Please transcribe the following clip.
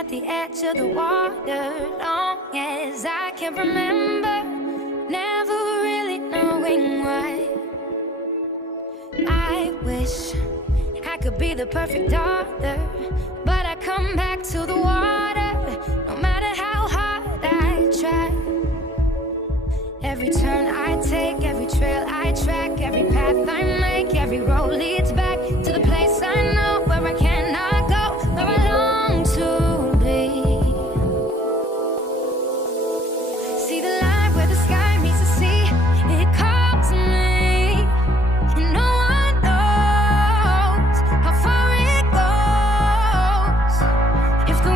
at the edge of the water, long as I can remember, never really knowing why. I wish I could be the perfect daughter, but I come back to the water, no matter how hard I try. Every turn I take, every trail I track, every path I make, every road leads back to the place I know where I cannot go, where I long to be. See the line where the sky meets the sea, it calls me, and no one knows how far it goes. If the